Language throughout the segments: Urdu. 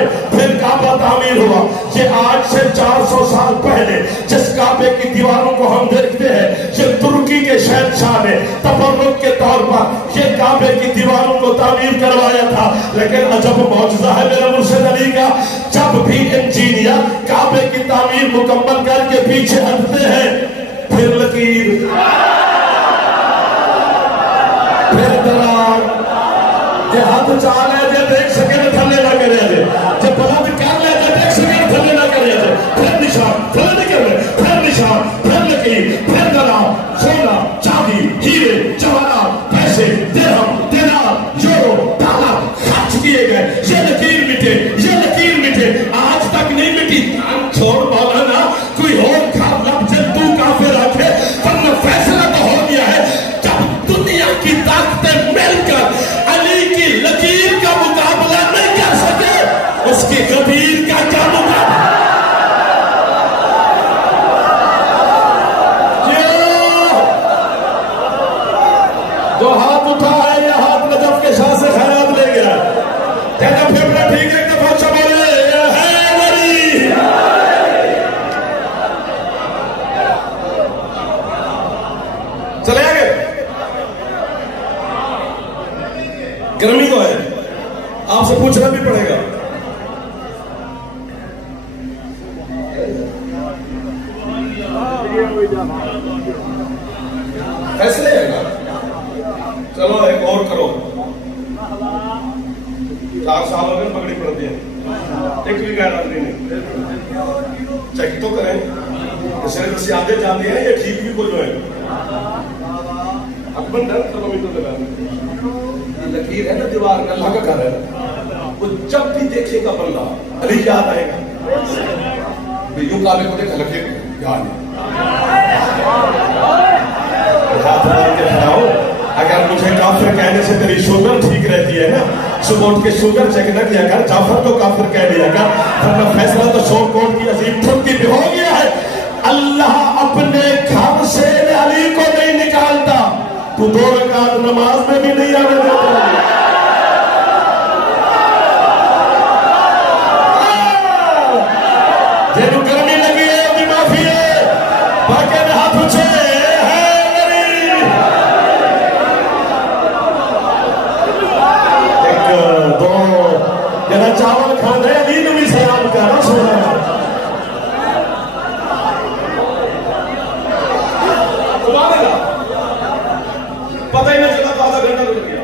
ہے، پھر کعبہ تعمیر ہوا۔ یہ آج سے 400 سال پہلے جس کعبے کی دیواروں کو ہم دیکھتے ہیں، یہ ترکی کے شہنشاہ نے تبرک کے طور پر یہ کعبے کی دیواروں کو تعمیر کروایا تھا۔ لیکن عجب معجزہ ہے میرے مرشد علی کا، جب بھی انجینئر کعبے کی تعمیر مکمل کر کے پیچھے ہٹتے ہیں، پھر لکیر، پھر درار، یہ ہاتھ چال ہے جے دیکھ سکے نہ تھلے نہ کرے جے، جے بلند کر لے جے دیکھ سکے نہ تھلے نہ کرے جے، پھر نشان، پھر نکل لے، پھر نشان، پھر لکیر، پھر درار، سونا، چاندی، ہیرے، جواہرات، پیسے، درہم، دینار، یورو، ڈالر خرچ کیے گئے، یہ لکیر مٹے، یہ لکیر مٹے، آج تک نہیں مٹی۔ چھوڑ مولانا، کوئی اور گھر لب جن تو کافر رکھے، ورنہ فیصلہ تو ہو گیا ہے۔ جب دنیا کی طاقتیں مل کر علی کی لکیر کا مقابلہ نہیں کر سکے، اس کی غدیر کا کیا مقابلہ؟ جو ہاتھ اٹھا ہے یہ ہاتھ نجف کے شاہ سے خیرات لے گیا، کہتا پھر ٹھیک ہے، دفعہ چبولے ہے میری۔ چلے آگے، گرمی تو ہے، آپ سے پوچھنا بھی پڑے گا۔ فیصلے ہے نا، چلو ایک اور کرو، 4 سال ہو گئے پگڑی پڑ دی ہے، ایک بھی غیر آدمی نہیں، چیک تو کریں صرف سے آدھے جانے ہیں یہ ٹھیک بھی کوئی جو ہے اکبر ڈر کلومیٹر لگا یہ لکیر ہے نا دیوار کا، اللہ کا گھر ہے، وہ جب بھی دیکھے گا بندہ علی یاد آئے گا، یوں کعبے کو دیکھا لکیر یاد ہے۔ ہاتھ مار کے کھڑاؤ، اگر مجھے کافر کہنے سے تیری شوگر ٹھیک رہتی ہے نا، صبح اٹھ کے شوگر چیک نہ کیا کر، جعفر تو کافر کہہ لیا کر، ورنہ فیصلہ تو شور کوٹ کی عظیم ٹھنکی پہ ہو گیا ہے۔ اللہ اپنے گھر سے علی کو نہیں نکالتا، تو 2 رکعت نماز میں بھی نہیں آنے دیتا۔ جنہوں گرمی لگی ہے ابھی معافی ہے، باقی نے ہاتھ اچھے چاول کھانے علی نے بھی سلام کرنا سنا پتہ ہی نہیں چلا تو آدھا گھنٹہ گزر گیا۔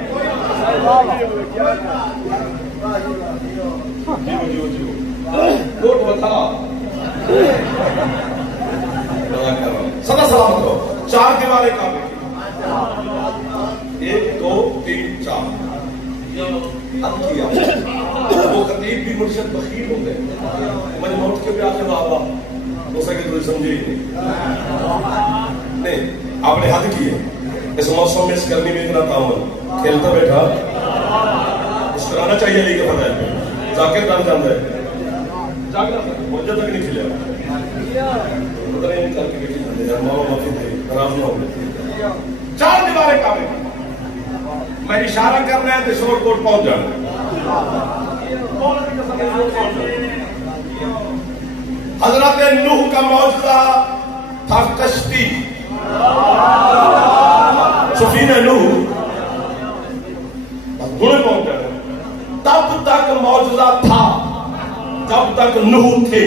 کوٹ بتا سدا سلامت ہو، 4 دیواریں کعبے کی، 1 2 3 4 اب کیا وہ خطیب بھی مرشد بخیل ہوتے ہیں، میں نے نوٹ کے بھی آخر بابا ہو سکے تو سمجھے ہی نہیں، آپ نے حد کی ہے اس موسم میں، اس گرمی میں اتنا تعاون کھیلتا بیٹھا مسکرانا چاہیے علی کے فضائل پہ، ذاکر دان جانتا ہے مجھے تک نہیں کھلیا پتہ نہیں کر کے بیٹھی جاندے یار ماں معافی دے ناراض نہ ہو گئے۔ 4 دیواریں کعبے میں اشارہ کرنا ہے تو شور کوٹ پہنچ جانا۔ حضرت نوح کا معجزہ تھا کشتی، سفینہ نوح گھوڑے پہنچ جانا، تب تک معجزہ تھا جب تک نوح تھے۔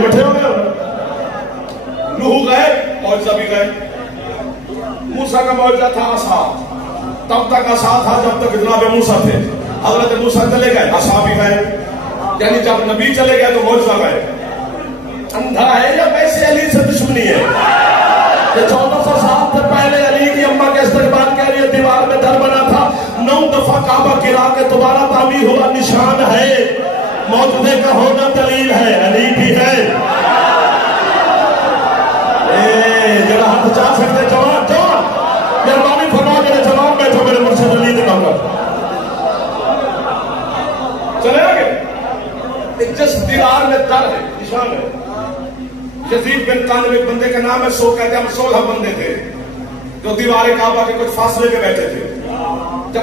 مٹھے ہو گئے، نوح گئے معجزہ بھی گئے۔ موسیٰ کا معجزہ تھا عصا، تب تک عصا تھا جب تک جناب موسیٰ تھے، حضرت موسیٰ چلے گئے عصا بھی گئے، یعنی جب نبی چلے گئے تو معجزہ گئے۔ اندھا ہے یا ویسے علی سے دشمنی ہے؟ کہ 1400 سال سے پہلے علی کی اماں کے استقبال کے لیے دیوار میں در بنا تھا، 9 دفعہ کعبہ گرا کے دوبارہ تعمیر ہوا، نشان ہے، معجزے کا ہونا دلیل ہے، علی بھی ہے۔ جڑا ہاتھ چاہ سکتے جوان جوان مہربانی فرما جڑے جوان بیٹھو میرے مرشد علی دے نام پر چلے آگے۔ جس دیوار میں در ہے نشان ہے، یزید بن طالب ایک بندے کا نام ہے، سو کہتے ہیں ہم 16 بندے تھے جو دیوار کعبہ کے کچھ فاصلے پہ بیٹھے تھے،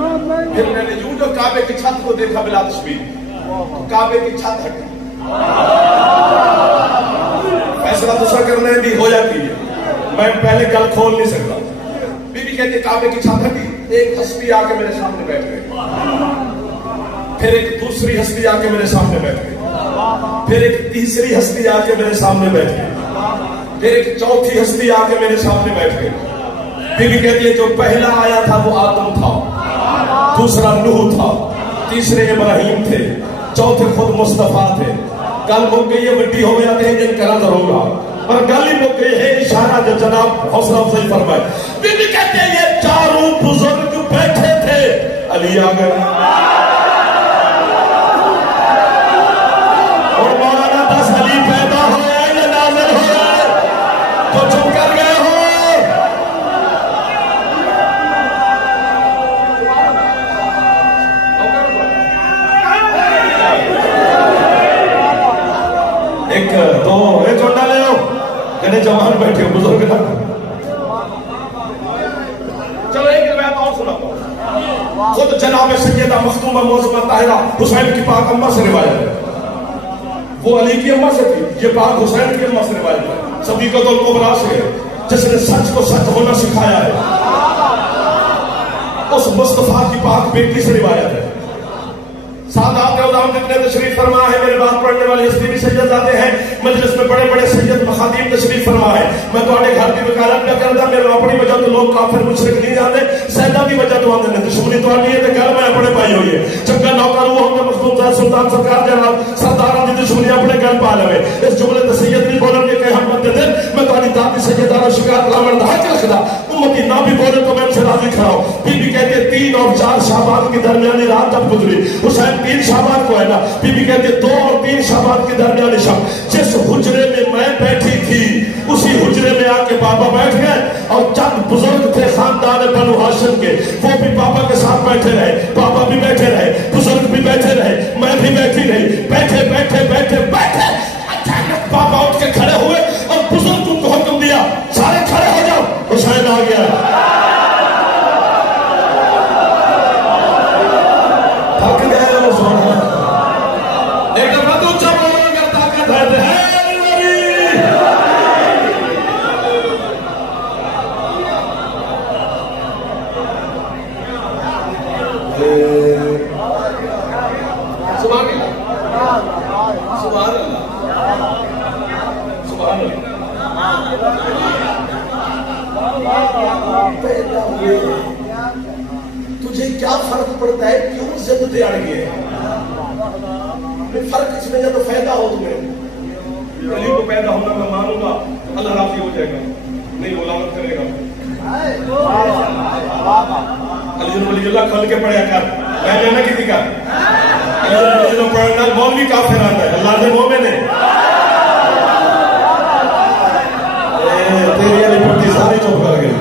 پھر میں نے یوں جو کعبے کی چھت کو دیکھا بلا تشبیہ، کعبے کی چھت ہٹی، فیصلہ دوسرا کرنے بھی ہو جاتی ہے، میں پہلے گل کھول نہیں سکتا۔ بی بی کہتی کعبے کی چھت ہٹی، ایک ہستی آ کے میرے سامنے بیٹھ گئی، پھر ایک دوسری ہستی آ کے میرے سامنے بیٹھ گئی، پھر ایک تیسری ہستی آ کے میرے سامنے بیٹھ گئی، پھر ایک چوتھی ہستی آ کے میرے سامنے بیٹھ گئی۔ بی بی کہتی ہے جو پہلا آیا تھا وہ آدم تھا، دوسرا نوح تھا، تیسرے ابراہیم تھے، چوتھے خود مصطفیٰ تھے۔ گل مک گئی ہے، وڈی ہو جاتے ہیں جن کرا ضرور گا، پر گل ہی مک گئی ہے، اشارہ جو جناب حوصلہ افزائی فرمائے۔ بی بی کہتے ہیں یہ چاروں بزرگ بیٹھے تھے، علی آ گئے اور مولانا دس علی پیدا ہوئے یا نازل ہوئے تو چپ کر گئے ہو۔ ایک دو ایک چونڈا لے ہو جنہیں جوان بیٹھے ہو بزرگ نہ، چلو ایک روایت اور سناتا ہوں۔ خود جناب سیدہ مخدومہ معظمہ طاہرہ حسین کی پاک اماں سے روایت ہے، وہ علی کی اماں سے تھی، یہ پاک حسین کی اماں سے روایت ہے، صدیقۃ الکبریٰ سے ہے، جس نے سچ کو سچ ہونا سکھایا ہے، اس مصطفیٰ کی پاک بیٹی سے روایت ہے۔ سادات اعظام جتنے تشریف فرما ہے، میرے بات پڑھنے والے ہستی بھی سید آتے ہیں، مجلس میں بڑے بڑے سید مخادیم تشریف فرما ہے۔ میں تو آنے گھر کی وکالت نہ کرتا، میرے اپنی وجہ تو لوگ کافر مشرک نہیں جاتے، سیدہ بھی وجہ تو آتے ہیں، دشمنی تو آنی ہے تو گھر میں اپنے پائی ہوئی ہے، چنگا نوکر وہ ہوگا مخدوم صاحب سلطان سرکار جناب سرداروں کی دشمنی اپنے گھر پا لے۔ اس جملے تو سید نہیں بولن گے کہ ہم بندے دن میں تو آنی داتی سیدارہ شکایت لامن دھا کے رکھدا، امتی نہ بھی بولے تو میں ان سے راضی کھڑا ہوں۔ بی بی کہتے 3 اور 4 شعبان کی درمیانی رات جب گزری، حسین 3 شعبان کو ہے نا، بی بی کہتے 2 اور 3 شعبان کی درمیانی شب، جس حجرے میں میں بیٹھی تھی اسی حجرے میں آ کے بابا بیٹھ گئے، اور چند بزرگ تھے خاندان بنو ہاشم کے، وہ بھی بابا کے ساتھ بیٹھے رہے، بابا بھی بیٹھے رہے، بزرگ بھی بیٹھے رہے، میں بھی بیٹھی رہی، بیٹھے بیٹھے بیٹھے بیٹھے اچانک بابا اٹھ کے کھڑے ہوئے اور بزرگوں کو حکم دیا سارے کھڑے ہو جاؤ، حسین آ گیا۔ تھک گئے مسلمان، ایک دفعہ تو اونچا بولو اگر طاقت ہے تو ہے سبحان اللہ، سبحان اللہ، سبحان اللہ۔ تجھے کیا فرق پڑتا ہے، کیوں ضد پہ اڑ گئے؟ فرق اس میں جب فائدہ ہو تمہیں، علی کو پیدا ہونا میں مانوں گا اللہ راضی ہو جائے گا، نہیں غلامت کرے گا۔ علی ولی اللہ کھول کے پڑھیا کر، میں نے کسی کا علی پڑھنا مولوی کافر آتا ہے، اللہ نے مومن ہے۔ تیری علی پڑھتی ساری چپ کر گئی،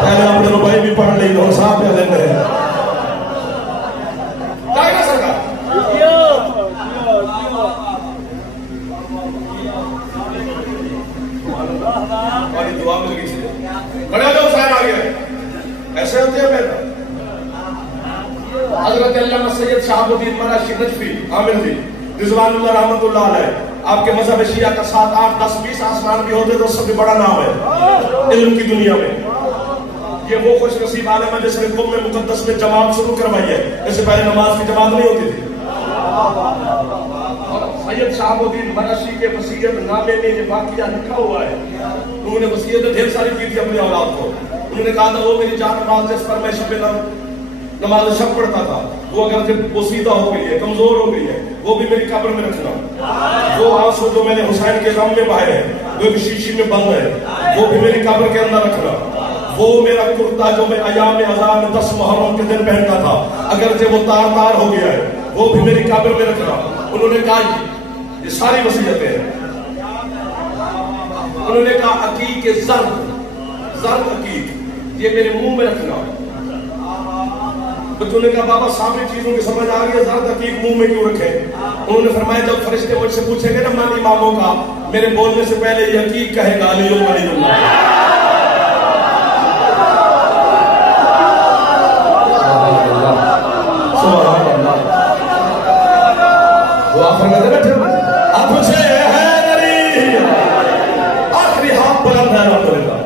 پہلے اپنے ربائی بھی پڑھ لی اور صاحب پہ لیتے ہیں۔ کائنہ سرکار ہماری دعا مل گئی سے بڑے لوگ حسین آ گئے، ایسے ہوتے ہیں پیدا۔ حضرت علامہ سید شہاب الدین مراشی نجفی عامر جی رضوان اللہ رحمت اللہ علیہ، آپ کے مذہب شیعہ کا 7 8 10 20 آسمان بھی ہوتے تو اس سے بھی بڑا نام ہے علم کی دنیا میں۔ یہ وہ خوش نصیب عالم ہے جس نے قوم مقدس میں جماعت شروع کروائی ہے، اس سے پہلے نماز کی جماعت نہیں ہوتی تھی۔ اور سید شہاب الدین مراشی کے وصیت نامے میں یہ واقعہ لکھا ہوا ہے، انہوں نے وصیت ڈھیر ساری کی تھی اپنی اولاد کو۔ انہوں نے کہا تھا وہ میری جان نماز جس پر میں شب نماز شب پڑھتا تھا، وہ اگر وہ سیدھا ہو گئی ہے، کمزور ہو گئی ہے، وہ بھی میری قبر میں رکھنا۔ وہ آنسو جو میں نے حسین کے غم میں بہائے ہیں، وہ ایک شیشی میں بند ہے، وہ بھی میری قبر کے اندر رکھنا۔ وہ میرا کرتا جو میں ایام اذان میں 10 محرم کے دن پہنتا تھا، اگرچہ وہ تار تار ہو گیا ہے، وہ بھی میری قبر میں رکھنا۔ انہوں نے کہا یہ ساری وصیتیں ہیں۔ انہوں نے کہا عقیق زرد عقیق یہ میرے منہ میں رکھنا۔ بچوں نے کہا بابا سامنے چیزوں کی سمجھ آ گئی، زرد عقیق منہ میں کیوں رکھے؟ انہوں نے فرمایا جب فرشتے مجھ سے پوچھیں گے نا مان اماموں کا، میرے بولنے سے پہلے یہ عقیق کہے گا علی ولی اللہ۔ وہ آخر میں بیٹھے اب مجھے ہے نری آخری ہاتھ بلند ہے رب اللہ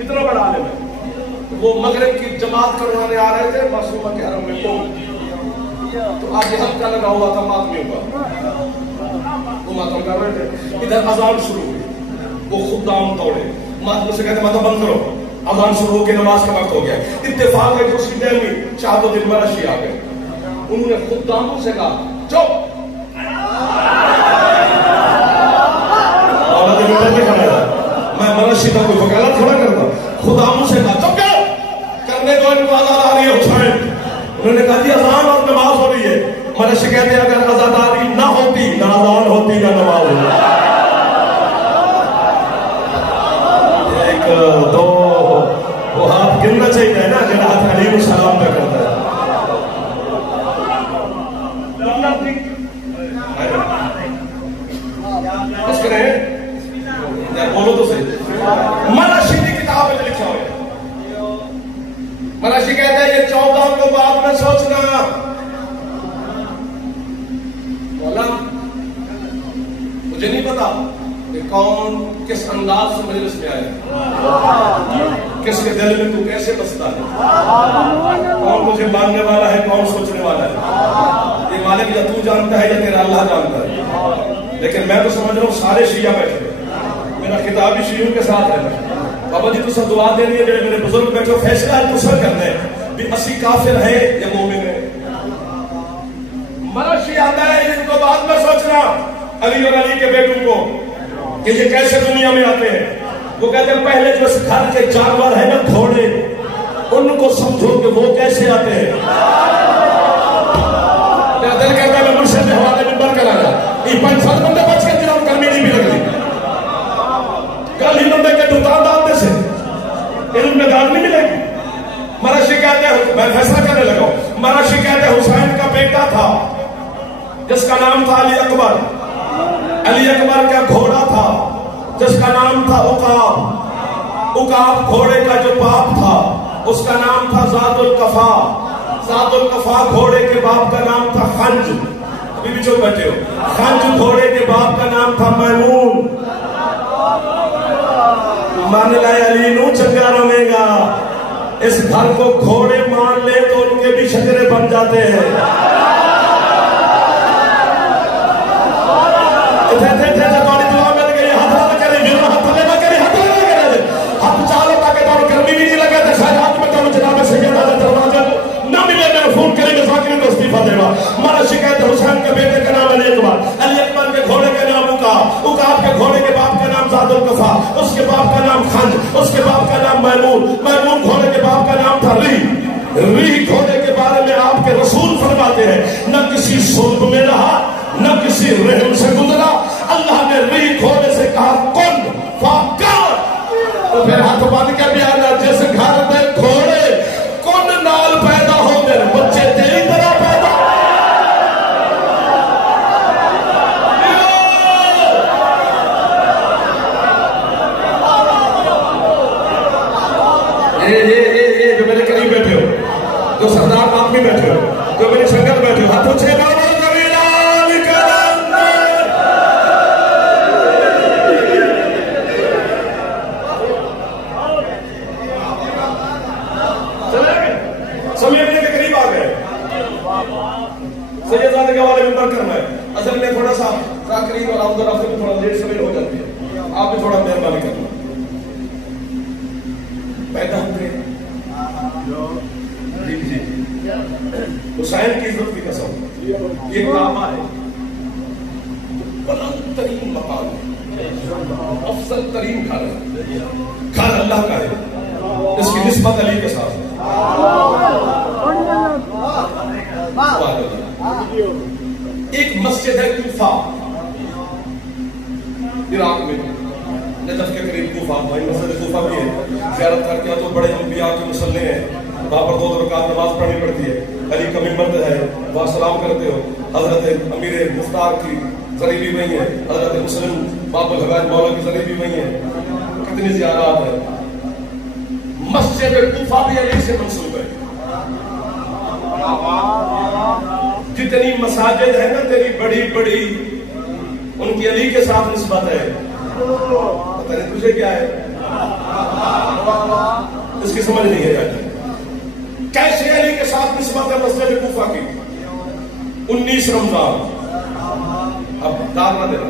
اتنا بڑا عالم ہے. وہ مغرب کی جماعت کروانے آ رہے تھے معصومہ کے حرم میں تو آج یہ حلقہ لگا ہوا تھا ماتمیوں کا. وہ ماتم کر رہے تھے, ادھر اذان شروع ہوئی, وہ خدام توڑے, ماتم سے کہتے ماتم بند کرو, اذان شروع ہو کے نماز کا وقت ہو گیا. اتفاق ہے کرسی ٹائم میں شہاب الدین مرشی آ گئے. انہوں نے خداموں سے کہا چپ, اولاد ممبر پہ کھڑا تھا, میں مرشی کا کوئی وکالت تھوڑا کرتا, خداموں سے کہا چپ کرنے کو ان کو آزاد آ رہی ہے اٹھائیں. انہوں نے کہا جی اذان اور نماز ہو رہی ہے. مرشی کہتے ہیں اگر آزاداری نہ ہوتی نہ اذان ہوتی نہ نماز ہوتی. ایک دو وہ ہاتھ گرنا چاہیے نا جنہا ہاتھ علیہ السلام پہ کرتا ہے. بس کریں بولو تو صحیح. مرشی کی کتاب میں لکھا ہوئے, مرشی کہتا ہے یہ 14 کو بعد میں سوچنا. مجھے نہیں پتا کہ کون کس انداز سے مجلس میں آئے, کس کے دل میں تو کیسے بستا ہے, کون مجھے ماننے والا ہے کون سوچنے والا ہے. یہ مالک یا تو جانتا ہے یا تیرا اللہ جانتا ہے. لیکن میں تو سمجھ رہا ہوں سارے شیعہ بیٹھے, میرا خطاب بھی شیعوں کے ساتھ ہے. بابا جی تو سب دعا دینی ہے, میرے بزرگ بیٹھے فیصلہ ہے تو سب کرنے بھی اسی کافر ہے یا مومن ہے. مرشی آتا ہے ان کو بعد میں سوچنا, علی اور علی کے بیٹوں کو کہ یہ کیسے دنیا میں آتے ہیں. وہ کہتے ہیں پہلے جو اس گھر کے جانور ہیں نا گھوڑے, ان کو سمجھو کہ وہ کیسے آتے ہیں. میرا دل کہتا ہے میں مرشد کے حوالے میں بڑھ کر آیا. یہ 5 بندے بچ کے جنہوں گرمی نہیں بھی لگ رہی. کل ہی بندے کے دودان ڈالتے سے علم میں دار نہیں ملے گی. مرشی کہتے ہیں, میں فیصلہ کرنے لگا ہوں, مرشی کہتے ہیں حسین کا بیٹا تھا جس کا نام تھا علی اکبر. علی اکبر کا گھوڑا تھا جس کا نام تھا عقاب. عقاب گھوڑے کا جو باپ تھا اس کا نام تھا ذات القفا. ذات القفا گھوڑے کے باپ کا نام تھا خنج. ابھی بھی جو بیٹھے ہو, خنج گھوڑے کے باپ کا نام تھا میمون. مان لائے علی نو چنگا رہے گا. اس گھر کو گھوڑے مان لے تو ان کے بھی شجرے بن جاتے ہیں. ہمارا شکایت حسین کے بیٹے کا نام علی اکبر, علی اکبر کے گھوڑے کا نام عقاب, عقاب کے گھوڑے کے باپ کا نام ذات القفا, اس کے باپ کا نام خنج, اس کے باپ کا نام میمون, میمون گھوڑے کے باپ کا نام تھا ری گھوڑے کے بارے میں آپ کے رسول فرماتے ہیں نہ کسی صلب میں رہا نہ کسی رحم سے گزرا. اللہ نے ری گھوڑے سے کہا کن فاکر, تو پھر ہاتھ باندھ کے بھی آنا جس گھر میں گھوڑے کن نال پیدا ہو گئے بچے تیری طرح پیدا. یہ جو میرے قریب بیٹھے ہو, جو سردار آدمی بیٹھے ہو, جو میرے سنگت بیٹھے ہو, ہاتھوں چھے بابا کبیلان کرن چلے گئے سمیٹنے کے قریب آ گئے. سید زادے کے حوالے ممبر کرنا ہے. اصل میں تھوڑا سا قریب اور آمد و رفت میں تھوڑا دیر سمیٹ ہو جاتی ہے, آپ بھی تھوڑا مہربانی کرنا. پیدا ہوتے ہیں حسین کی عزت کی قسم, یہ کعبہ ہے بلند ترین مقام ہے, افضل ترین گھر ہے, گھر اللہ کا ہے, اس کی نسبت علی کے ساتھ ہے. ایک مسجد ہے کوفہ عراق میں, نجف کے قریب کوفہ, بھائی مسجد کوفہ بھی ہے. زیارت کر کے تو بڑے انبیاء کے مصلی ہیں, وہاں پر 2 رکعت نماز پڑھنی پڑتی ہے. علی کا منبر ہے, وہاں سلام کرتے ہو. حضرت امیر مختار کی ذریعہ بھی وہی ہے, حضرت مسلم باب الحجاج مولا کی ذریعہ بھی وہی ہے. کتنی زیارات ہیں. مسجد کوفہ بھی علی سے منسوب ہے. جتنی مساجد ہے نا تیری بڑی بڑی ان کی علی کے ساتھ نسبت ہے. پتہ نہیں تجھے کیا ہے, اس کی سمجھ نہیں ہے جاتی. کیسے علی کے ساتھ نسبت ہے مسجد کوفہ کی؟ 19 رمضان, اب دار نہ دینا,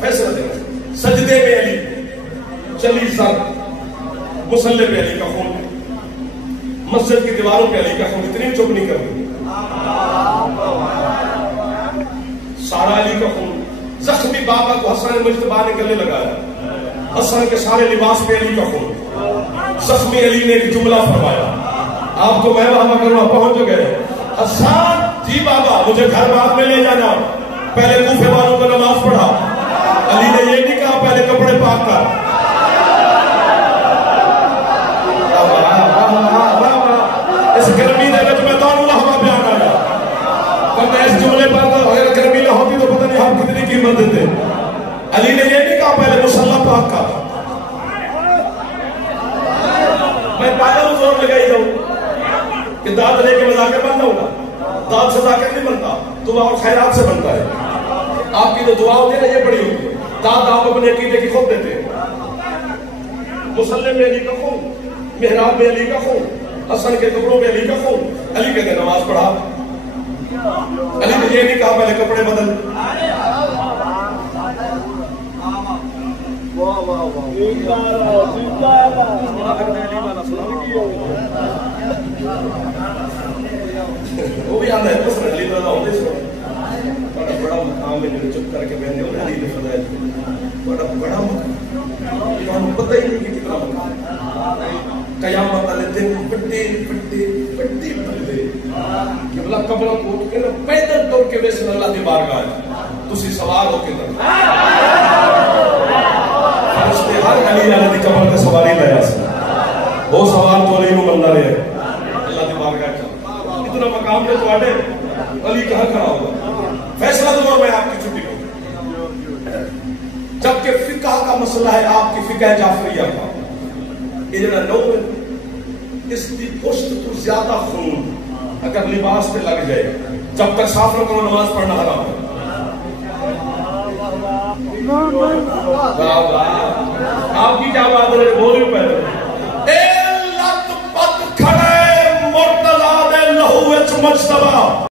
فیصلہ دینا, سجدے میں علی, چلی سر, مصلی پہ علی کا خون, مسجد کی دیواروں پہ علی کا خون, اتنی چپ نہیں کرنی, سارا علی کا خون. زخمی بابا کو حسن مجتبی نے گلے لگایا, حسن کے سارے لباس پہ علی کا خون. زخمی علی نے ایک جملہ فرمایا, آپ کو میں وہاں کرنا پہنچ گئے. حسن جی بابا مجھے گھر بعد میں لے جانا, پہلے کوفے والوں کو نماز پڑھا. علی نے یہ نہیں کہا پہلے کپڑے پاک کر. اس گرمی نے میں دونوں لہوا بیان آیا, اور میں اس جملے پر اگر گرمی نہ ہوتی تو پتہ نہیں ہم کتنی قیمت دیتے. علی نے یہ نہیں کہا پہلے مصلی پاک کر. میں پاگل زور لگائی جاؤں کہ داد لے کے مذاکر بننا ہوگا. داد سے ذاکر نہیں بنتا, دعا اور خیرات سے بنتا ہے. آپ کی جو دعا ہوتی ہے نا یہ بڑی ہوتی ہے, داد آپ اپنے عقیدے کی خود دیتے ہیں. مصلی میں علی کا خون, محراب میں علی کا خون, حسن کے کپڑوں میں علی کا خون. علی کہتے نماز پڑھا. علی نے یہ نہیں کہا پہلے کپڑے بدل. وہ بھی آتا ہے پسند علی رضا ہوتے سو بڑا مقام ہے جو چپ کر کے بہنے ہونے علی نے فضائل بڑا مقام پتہ ہی نہیں کہ کتنا مقام. قیامت والے دن بڑے کہ بلا قبروں کو اٹھ کے نا پیدل توڑ کے ویسے اللہ کی بارگاہ تسی سوار ہو کے در فرشتے ہر علی علیہ دی قبر تے سواری لے آ سکتے. وہ سوار تو علی نو بندہ رہے اللہ کی بارگاہ چل. اتنا مقام ہے تواڈے, علی کہاں کھڑا ہوگا. فیصلہ دور میں آپ کی چھٹی کو, جبکہ فقہ کا مسئلہ ہے آپ کی فقہ جعفریہ کا. یہ جڑا نو ہے اس کی پشت تو زیادہ خون اگر لباس پہ لگ جائے, جب تک صاف نہ کرو نماز پڑھنا حرام ہے. آپ کی کیا بات ہے, بولو پہلے. اے لت پت کھڑے مرتضی دے لہو وچ مجتبی